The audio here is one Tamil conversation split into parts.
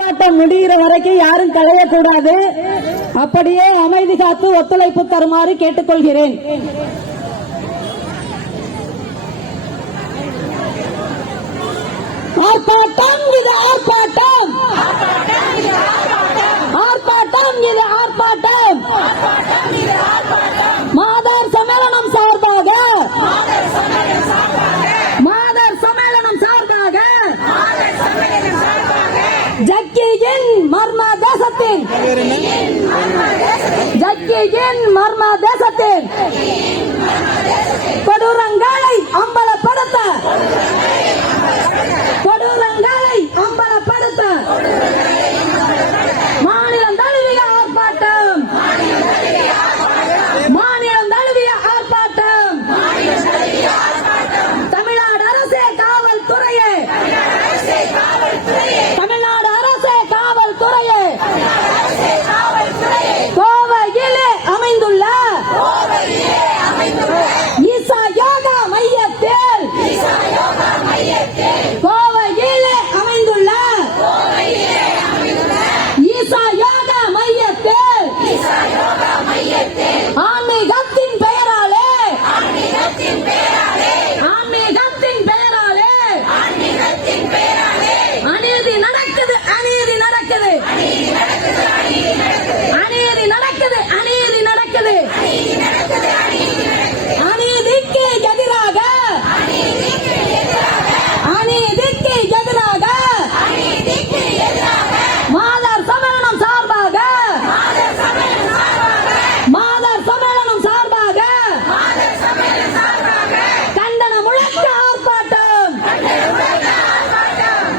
ஆர்ப்பாட்டம் முடிகிற வரைக்கும் யாரும் கலையக்கூடாது. அப்படியே அமைதி காத்து ஒத்துழைப்பு தருமாறு கேட்டுக்கொள்கிறேன். ஆர்ப்பாட்டம் இது ஆர்ப்பாட்டம், ஆர்ப்பாட்டம் இது ஆர்ப்பாட்டம். மாதர் சம்மேளனம் சார்பாக, மாதர் சம்மேளனம் சார்பாக ஜக்கியின் மர்ம தேசத்தில், ஜக்கியின் மர்ம தேசத்தில் கொடூரங்களை அம்பலப்படுத்த, கொடூரங்களை அம்பலப்படுத்த மாநிலம் தழுவிய ஆர்ப்பாட்டம், மாநிலம் தழுவிய ஆர்ப்பாட்டம். தமிழ்நாடு அரசே காவல்துறையே, தமிழ்நாடு அரசே காவல்துறையே, கோவையிலே அமைந்துள்ள ஈசா யோகா மையத்தில், கோவையிலே அமைந்துள்ள ஈசா யோகா மையத்தில் ஆன்மீகத்தின் பெயராலே, ஆன்மீகத்தின் பெயராலே அநீதி நடக்குது, அநீதி நடக்குது, அநீதி நடக்குது, அநீதி நடக்குது. அநீதிக்கு எதிராக, அநீதிக்கு எதிராக மாதர் சம்மேளனம் சார்பாக, மாதர் சம்மேளனம் சார்பாக கண்டன முழக்க ஆர்ப்பாட்டம்,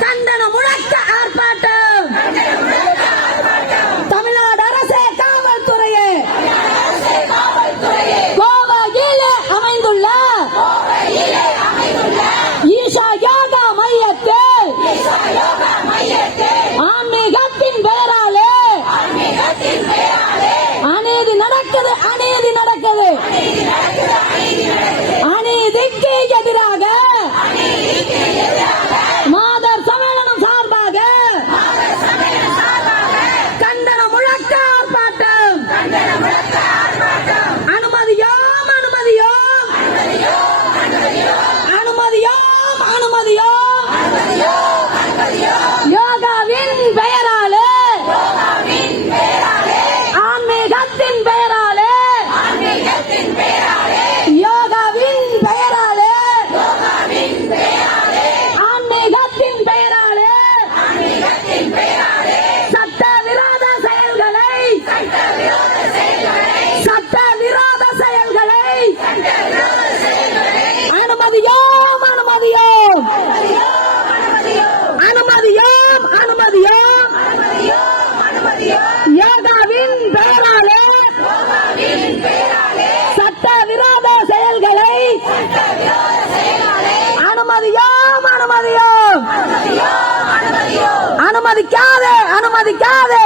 கண்டன முழக்க ஆர்ப்பாட்டம். தமிழ்நாடு அரசே காவல்துறையே, கோவையிலே அமைந்துள்ள ஈஷா யோகா மையத்தில் ஆன்மீகத்தின் பெயராலே அநீதி நடக்குது, அநீதி நடக்குது. அநீதிக்கு எதிராக மாதர் சம்மேளனம் சார்பாக கண்டன முழக்க ஆர்ப்பாட்டம். அனுமதியோம், அனுமதியோம், அனுமதியோம், அனுமதியோம். யோகாவின் பெயராலே, ஆன்மீகத்தின் பெயராலே, யோகாவின் பெயராலே, ஆன்மீகத்தின் பெயராலே சட்டவிரோத செயல்களை, சட்டவிரோத செயல்களை அனுமதியோம், அனுமதியோம், அனுமதியோம், அனுமதியோம். யோகாவின் பெயராலே சட்டவிரோத செயல்களை அனுமதியோம், அனுமதியோம். அனுமதிக்காதே, அனுமதிக்காதே.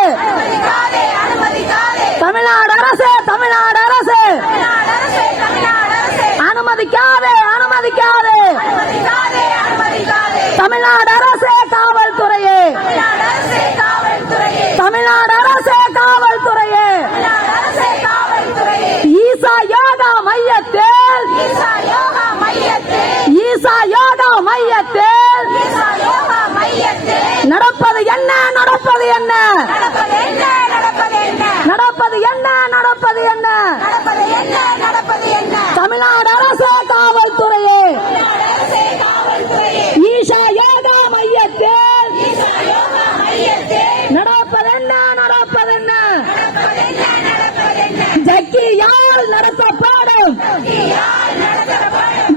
தமிழ்நாடு அரசு, தமிழ்நாடு அரசு அனுமதிக்காதே, அனுமதிக்காதே. தமிழ்நாடு அரசே காவல்துறையே, தமிழ்நாடு அரசே காவல்துறையே ஈசா யோகா மையத்தில், ஈசா யோகா மையத்தில் நடப்பது என்ன, நடப்பது என்ன, நடப்பது என்ன, நடப்பது என்ன? தமிழ்நாடு அரசு காவல்துறையே ஈஷா யோகா மையத்தில் நடப்பது என்ன, நடப்பது என்ன? ஜக்கியால் நடத்தப்படும்,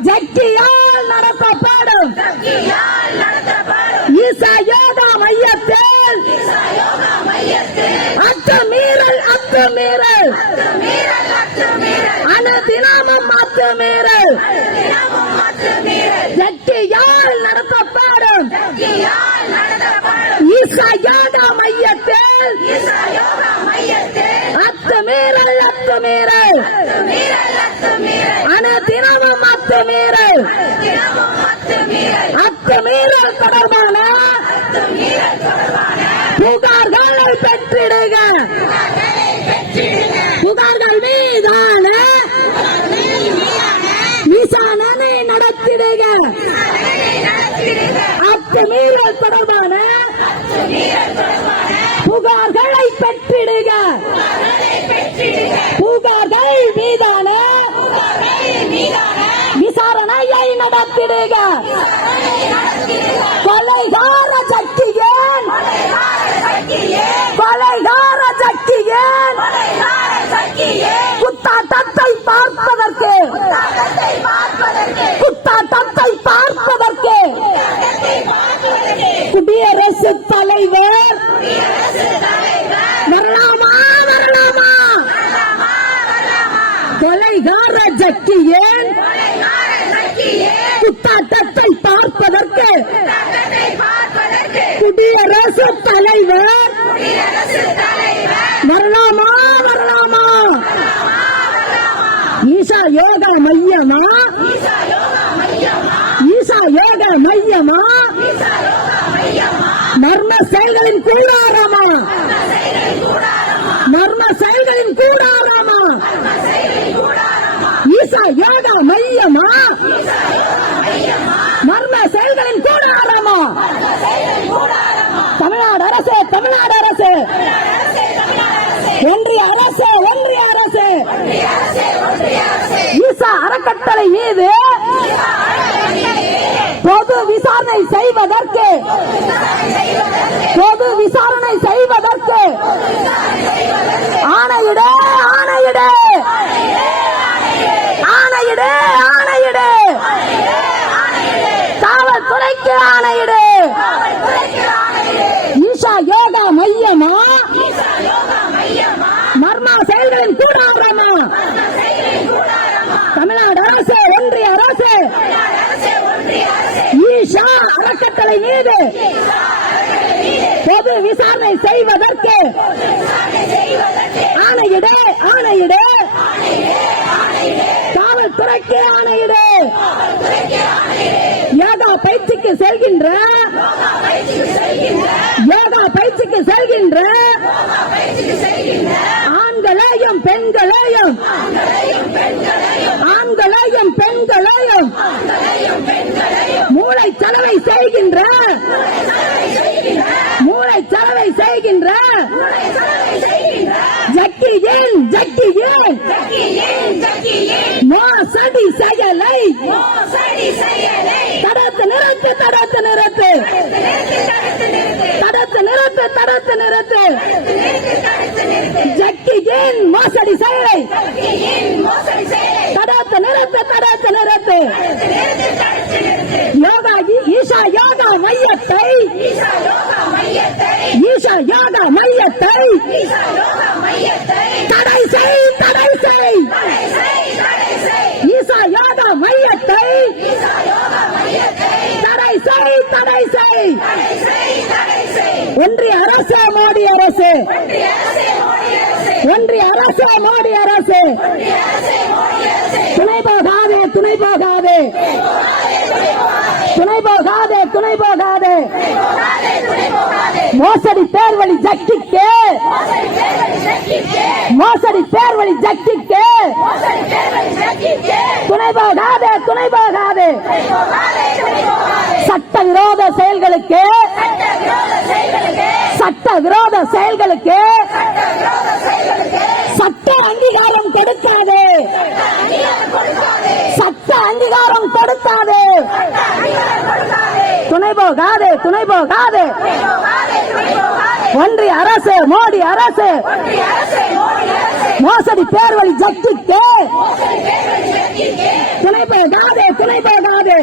ஜக்கியால் நடத்தப்படும் ஈசா யோகா மையத்தில் அத்துமீறல், அத்துமீறல், அனுதினமும் அத்துமீறல் ஜக்கியால் நடத்தப்படும் ஈசா யோகா மையத்தில் அத்துமீறல், அத்துமீறல், அனுதினமும் அத்துமீறல், அத்துமீறல் தொடர்பான புகார்களை பெற்றிடுக. புகார்கள் மீதான விசாரணை நடத்திடுக. அத்துமீறல் தொடர்பான புகார்களை பெற்றிடுக. புகார்கள் மீதான விசாரணையை நடத்திடுக. கொலைகார சக்தியேன் கொலைகார சக்தியேன் குத்தாட்டத்தை பார்ப்பதற்கு குத்தாட்டத்தை பார்ப்பதற்கு குடியரசுத் தலைவர் வரலாமா வரலாமா? கொலைகார சக்தியேன் குத்தாட்டத்தை பார்ப்பதற்கு குடியரசுத் தலைவர் வரலாமா வரலாமா? ஈஷா யோகா மையமா ஈஷா யோகா மையமா மர்ம செயல்களின் கூடாரமா மர்ம செயல்களின் கூடாரமா? ஈஷா யோகா மையமா மர்ம செயல்களின் கூடாரமா? தமிழ்நாடு அரசு தமிழ்நாடு அரசு ஒன்றிய அரசு ஒன்றிய அரசு ஈசா அறக்கட்டளை மீது பொது விசாரணை செய்வதற்கு பொது விசாரணை செய்வதற்கு ஆணையிடு ஆணையிடு ஆணையிடு ஆணையிடு காவல்துறைக்கு ஆணையிடு. ஈஷா யோகா மையமா மர்ம செயல்களின் கூடாரமா? தமிழ்நாடு அரசு ஒன்றிய அரசு ஈஷா அறக்கட்டளை மீது பொது விசாரணை செய்வதற்கு ஆணையிடு ஆணையிடு காவல்துறைக்கு ஆணையிடு. யோகா பயிற்சிக்கு செல்கின்ற யோகா பயிற்சிக்கு செல்கின்ற ஆண்களையும் பெண்களையும் ஆண்களையும் பெண்களையும் மூளை செலவை செய்கின்ற மூளை செலவை செய்கின்ற ஜக்கியின் ஜக்கியின் மோசடி செயலை தடுத்து நிறுத்து தடுத்து நிறுத்து தடுத்து நிறுத்து தடுத்து நிறுத்து. ஜக்கியின் மோசடி செயலை தடுத்து நிறுத்து தடுத்து நிறுத்து. யோகா ஈஷா யோகா மையத்தை ஈஷா யோகா மையத்தை தடை செய் தடை செய். ஈஷா யோகா மையத்தை தடை செய் தடை செய். ஒன்றிய அரசு மோடி அரசு ஒன்றிய அரசு மோடி அரசு துணை போகாதே துணை போகாதே துணை போகாதே துணை போகாதே. மோசடி பேர்வழி ஜக்கிக்கு மோசடி பேர்வழி ஜக்கிக்கு துணை போகாதே துணை போகாதே. சட்டவிரோத செயல்களுக்கு சட்டவிரோத செயல்களுக்கு சட்ட அங்கீகாரம் கொடுக்காதே சட்ட அங்கீகாரம் கொடுக்காதே. துணை போகாதே துணை போகாதே. ஒன்றிய அரசு மோடி அரசு மோசடி பேர்வழி ஜக்கிக்கு துணை போகாதே துணை போகாதே.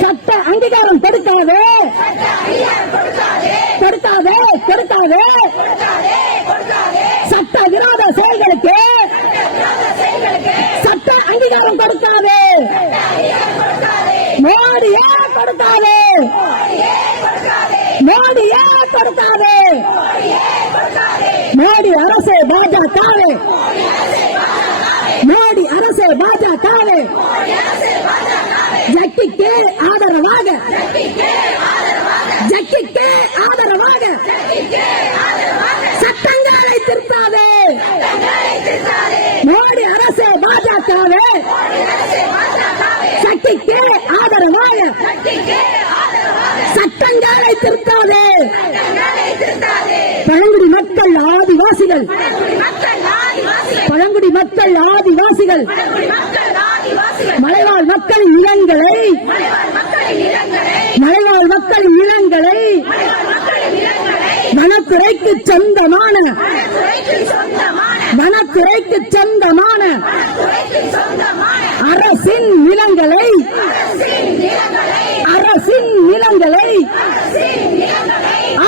சட்ட அங்கீகாரம் கொடுக்காதே கொடுக்காதே கொடுக்காதே. சட்ட விரோத செயல்களுக்கு சட்ட அங்கீகாரம் கொடுக்காதே. மோடியே கொடுக்காதே மோடியே கொடுக்காதே. மோடி அரசு பாஜகவே மோடி அரசு பாஜகவே. ஜக்கிக்கு ஆதரவாக ஜக்கிக்கு சக்திக்கு ஆதரவாக சட்டங்களை திருத்தாதே. மோடி அரசு பாஜகவே சக்திக்கு ஆதரவாக சட்டங்களை திருத்தாதே. பழங்குடி மக்கள் ஆதிவாசிகள் பழங்குடி மக்கள் ஆதிவாசிகள் மலைவாழ் மக்களின் நிலங்களை மலைவாழ் மக்களின் நிலங்களை வனத்துறைக்கு சொந்தமான வனத்துறைக்கு சொந்தமான அரசின் நிலங்களை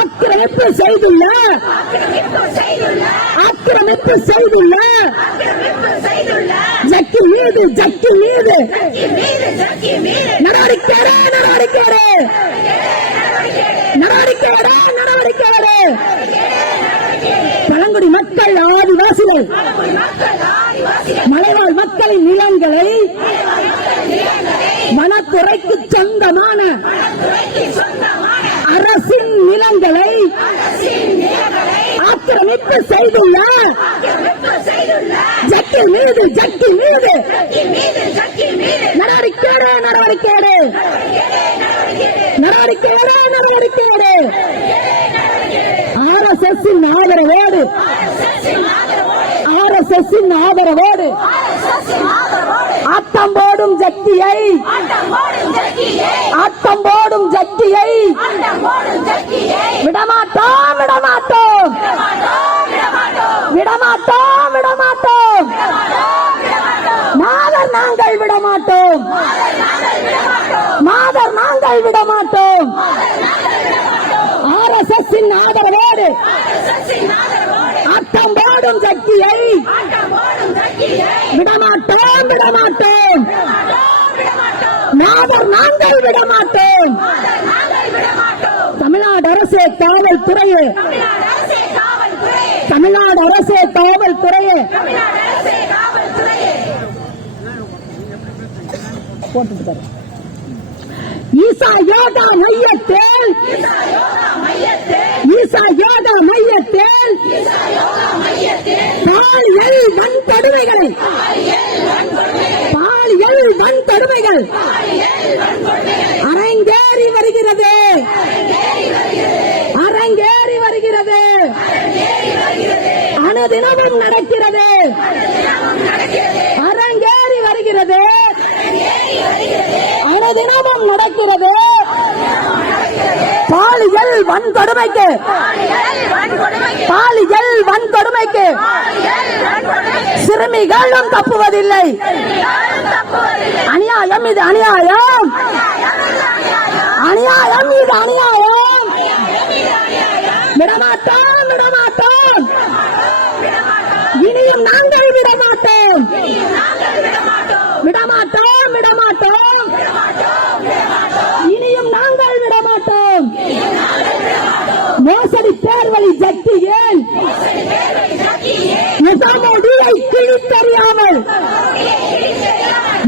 ஆக்கிரமிப்பு செய்துள்ள ஜக்கி மீது நடவடிக்கை பழங்குடி மக்கள் ஆதிவாசிகள் மலைவாழ் மக்களின் நிலங்களை வனத்துறைக்கு சொந்தமான அரசின் நிலங்களை ஆக்கிரமிப்பு செய்துள்ள ஜக்கி மீது நடவடிக்கை RSS ஆதரவோடு ஆட்டம் போடும் ஜக்கியை விடமாட்டோம். மாதர் நாங்கள் விடமாட்டோம். RSS ஆதரவோடு ஆட்டம் போடும் ஜக்கியை விடமாட்டோம். மாதர் நாங்கள் விடமாட்டோம். தமிழ்நாடு அரசே காவல்துறையே ஈசா யோகா மையத்தில் பாலியல் வன்கொடுமைகள் அரங்கேறி வருகிறது. அனுதினமும் நடக்கிறது. அரங்கேறி வருகிறது. அனுதினமும் நடக்கிறது. பாலியல் வன்கொடுமைக்கு சிறுமிகளும் தப்புவதில்லை. அநியாயம் இது அநியாயம். விடமாட்டோம். இனியும் நாங்கள் விடமாட்டோம். இனியும் நாங்கள் விடமாட்டோம். மோசடி பேர்வழி ஜக்கி ஏன் முகமூடியை கிழித்தறியாமல்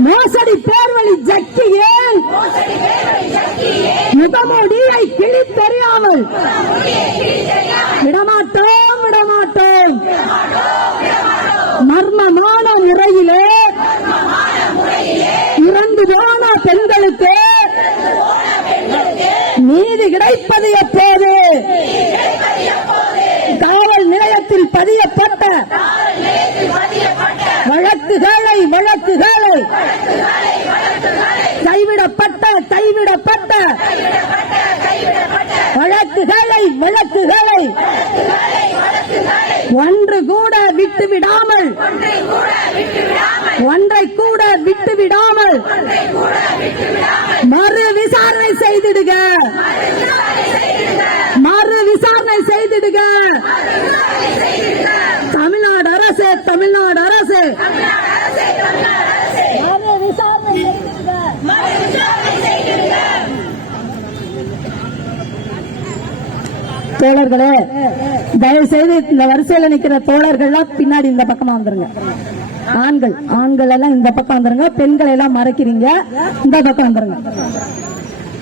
மோசடி பேர்வழி ஜக்கி ஏன் முகமூடியை கிழித்தறியாமல் விடமாட்டோம். மர்மமான முறையிலே இறந்து போன பெண்களுக்கு நீதி கிடைப்பது எப்போது? காவல் நிலையத்தில் பதியப்பட்ட வழக்குகளை கைவிடப்பட்ட வழக்குகளை ஒன்று கூட விட்டுவிடாமல் மறு விசாரணை செய்திடுக. தமிழ்நாடு அரசு தோழர்களே, தயவு செய்து இந்த வரிசையில நிக்கிற தோழர்கள்லாம் பின்னாடி இந்த பக்கமா வந்துருங்க. ஆண்கள் எல்லாம் இந்த பக்கம் வந்துருங்க. பெண்கள் எல்லாம் மறைக்கிறீங்க, இந்த பக்கம் வந்துருங்க.